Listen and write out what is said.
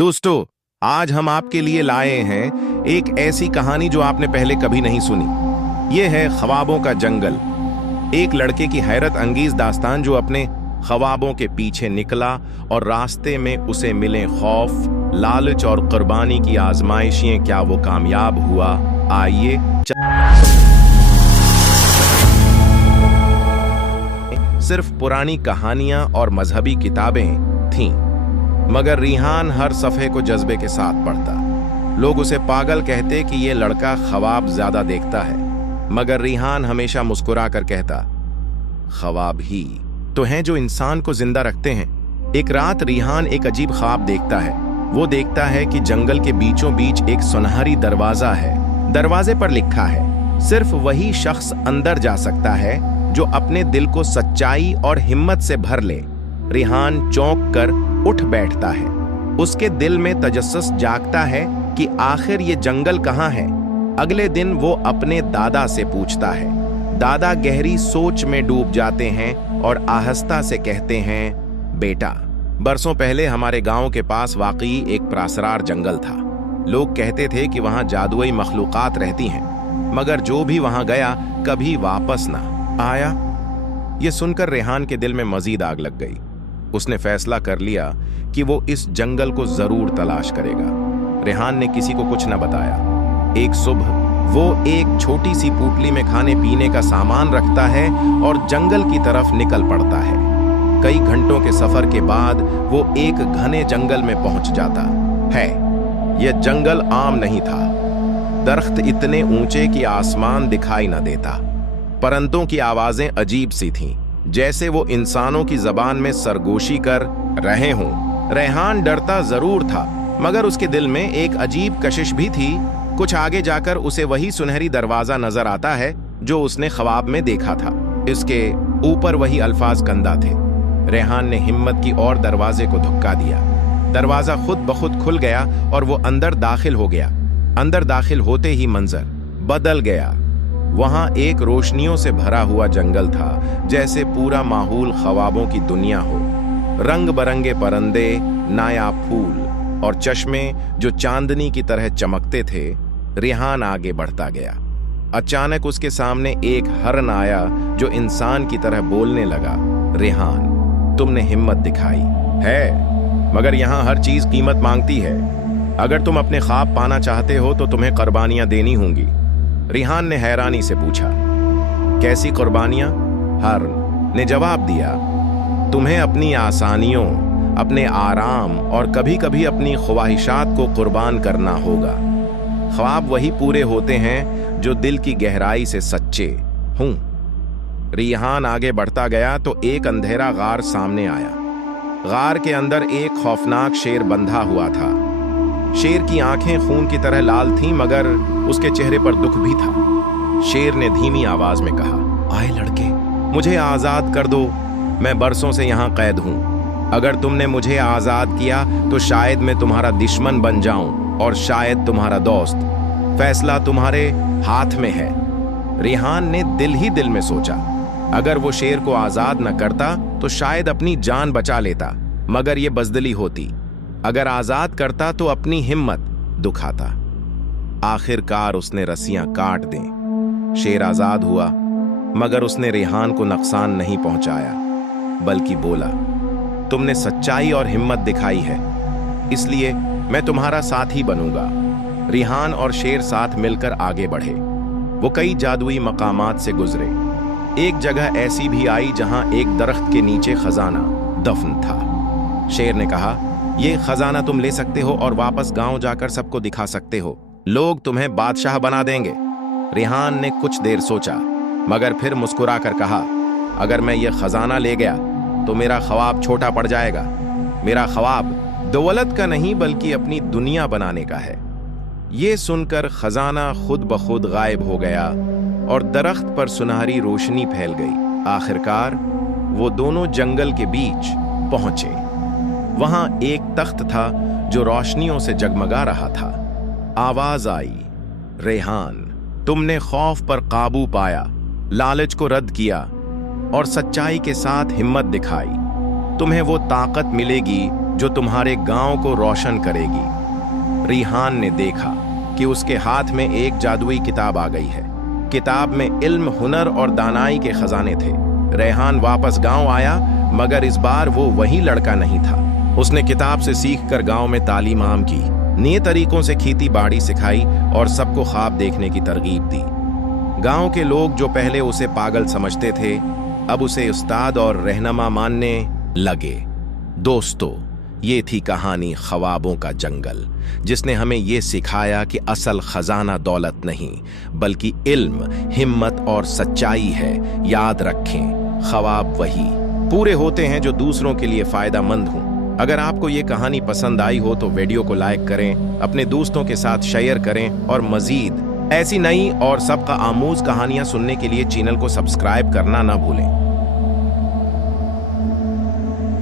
दोस्तों, आज हम आपके लिए लाए हैं एक ऐसी कहानी जो आपने पहले कभी नहीं सुनी। ये है ख्वाबों का जंगल। एक लड़के की हैरत अंगेज दास्तान जो अपने ख्वाबों के पीछे निकला और रास्ते में उसे मिले खौफ, लालच और कुर्बानी की आजमाइशें। क्या वो कामयाब हुआ? आइए सिर्फ पुरानी कहानियां और मजहबी किताबें थीं, मगर रिहान हर सफ़े को जज्बे के साथ पढ़ता। लोग उसे पागल कहते कि ये लड़का ख्वाब ज्यादा देखता है, मगर रिहान हमेशा मुस्कुरा कर कहता, ख्वाब ही तो हैं जो इंसान को जिंदा रखते हैं। एक रात रिहान एक अजीब ख्वाब देखता है। वो देखता है कि जंगल के बीचों बीच एक सुनहरी दरवाजा है। दरवाजे पर लिखा है, सिर्फ वही शख्स अंदर जा सकता है जो अपने दिल को सच्चाई और हिम्मत से भर ले। रिहान चौंक कर उठ बैठता है। उसके दिल में तजस्सुस जागता है कि आखिर ये जंगल कहाँ है। अगले दिन वो अपने दादा से पूछता है। दादा गहरी सोच में डूब जाते हैं और आहिस्ता से कहते हैं, बेटा, बरसों पहले हमारे गांव के पास वाकई एक प्रासरार जंगल था। लोग कहते थे कि वहां जादुई मखलूकात रहती हैं, मगर जो भी वहां गया कभी वापस ना आया। ये सुनकर रेहान के दिल में मजीद आग लग गई। उसने फैसला कर लिया कि वो इस जंगल को जरूर तलाश करेगा। रेहान ने किसी को कुछ न बताया। एक सुबह वो एक छोटी सी पुतली में खाने पीने का सामान रखता है और जंगल की तरफ निकल पड़ता है। कई घंटों के सफर के बाद वो एक घने जंगल में पहुंच जाता है। यह जंगल आम नहीं था। दरख्त इतने ऊंचे कि आसमान दिखाई न देता। परिंदों की आवाजें अजीब सी थीं, जैसे वो इंसानों की जबान में सरगोशी कर रहे हों। रेहान डरता जरूर था, मगर उसके दिल में एक अजीब कशिश भी थी। कुछ आगे जाकर उसे वही सुनहरी दरवाजा नजर आता है जो उसने ख्वाब में देखा था। इसके ऊपर वही अल्फाज कंदा थे। रेहान ने हिम्मत की और दरवाजे को धक्का दिया। दरवाजा खुद ब खुद खुल गया और वो अंदर दाखिल हो गया। अंदर दाखिल होते ही मंजर बदल गया। वहां एक रोशनियों से भरा हुआ जंगल था, जैसे पूरा माहौल ख्वाबों की दुनिया हो। रंग बरंगे परिंदे, नायाब फूल और चश्मे जो चांदनी की तरह चमकते थे। रेहान आगे बढ़ता गया। अचानक उसके सामने एक हरन आया जो इंसान की तरह बोलने लगा। रेहान, तुमने हिम्मत दिखाई है, मगर यहाँ हर चीज कीमत मांगती है। अगर तुम अपने ख्वाब पाना चाहते हो तो तुम्हें कुर्बानियां देनी होंगी। रिहान ने हैरानी से पूछा, कैसी कुर्बानियां? हर्न ने जवाब दिया, तुम्हें अपनी आसानियों, अपने आराम और कभी कभी अपनी ख्वाहिशात को कुर्बान करना होगा। ख्वाब वही पूरे होते हैं जो दिल की गहराई से सच्चे हों। रिहान आगे बढ़ता गया तो एक अंधेरा गार सामने आया। गार के अंदर एक खौफनाक शेर बंधा हुआ था। शेर की आंखें खून की तरह लाल थीं, मगर उसके चेहरे पर दुख भी था। शेर ने धीमी आवाज में कहा, आए लड़के, मुझे आजाद कर दो। मैं बरसों से यहाँ कैद हूँ। अगर तुमने मुझे आजाद किया तो शायद मैं तुम्हारा दुश्मन बन जाऊं और शायद तुम्हारा दोस्त। फैसला तुम्हारे हाथ में है। रेहान ने दिल ही दिल में सोचा, अगर वो शेर को आजाद न करता तो शायद अपनी जान बचा लेता, मगर ये बज़दिली होती। अगर आजाद करता तो अपनी हिम्मत दुखाता। आखिरकार उसने रस्सियां काट दें। शेर आजाद हुआ, मगर उसने रेहान को नुकसान नहीं पहुंचाया, बल्कि बोला, तुमने सच्चाई और हिम्मत दिखाई है, इसलिए मैं तुम्हारा साथी बनूंगा। रेहान और शेर साथ मिलकर आगे बढ़े। वो कई जादुई मकामात से गुजरे। एक जगह ऐसी भी आई जहां एक दरख्त के नीचे खजाना दफन था। शेर ने कहा, ये खजाना तुम ले सकते हो और वापस गांव जाकर सबको दिखा सकते हो। लोग तुम्हें बादशाह बना देंगे। रेहान ने कुछ देर सोचा, मगर फिर मुस्कुरा कर कहा, अगर मैं ये खजाना ले गया तो मेरा ख्वाब छोटा पड़ जाएगा। मेरा ख्वाब दौलत का नहीं बल्कि अपनी दुनिया बनाने का है। ये सुनकर खजाना खुद ब खुद गायब हो गया और दरख्त पर सुनहरी रोशनी फैल गई। आखिरकार वो दोनों जंगल के बीच पहुंचे। वहां एक तख्त था जो रोशनियों से जगमगा रहा था। आवाज आई, रेहान, तुमने खौफ पर काबू पाया, लालच को रद्द किया और सच्चाई के साथ हिम्मत दिखाई। तुम्हें वो ताकत मिलेगी जो तुम्हारे गांव को रोशन करेगी। रिहान ने देखा कि उसके हाथ में एक जादुई किताब आ गई है। किताब में इल्म, हुनर और दानाई के खजाने थे। रेहान वापस गांव आया, मगर इस बार वो वही लड़का नहीं था। उसने किताब से सीखकर गांव में तालीम आम की, नए तरीकों से खेती बाड़ी सिखाई और सबको ख्वाब देखने की तरगीब दी। गांव के लोग जो पहले उसे पागल समझते थे, अब उसे उस्ताद और रहनुमा मानने लगे। दोस्तों, ये थी कहानी ख्वाबों का जंगल, जिसने हमें ये सिखाया कि असल खजाना दौलत नहीं, बल्कि इल्म, हिम्मत और सच्चाई है। याद रखें, ख्वाब वही पूरे होते हैं जो दूसरों के लिए फायदेमंद हों। अगर आपको ये कहानी पसंद आई हो तो वीडियो को लाइक करें, अपने दोस्तों के साथ शेयर करें और मजीद ऐसी नई और सबका आमूज कहानियां सुनने के लिए चैनल को सब्सक्राइब करना ना भूलें।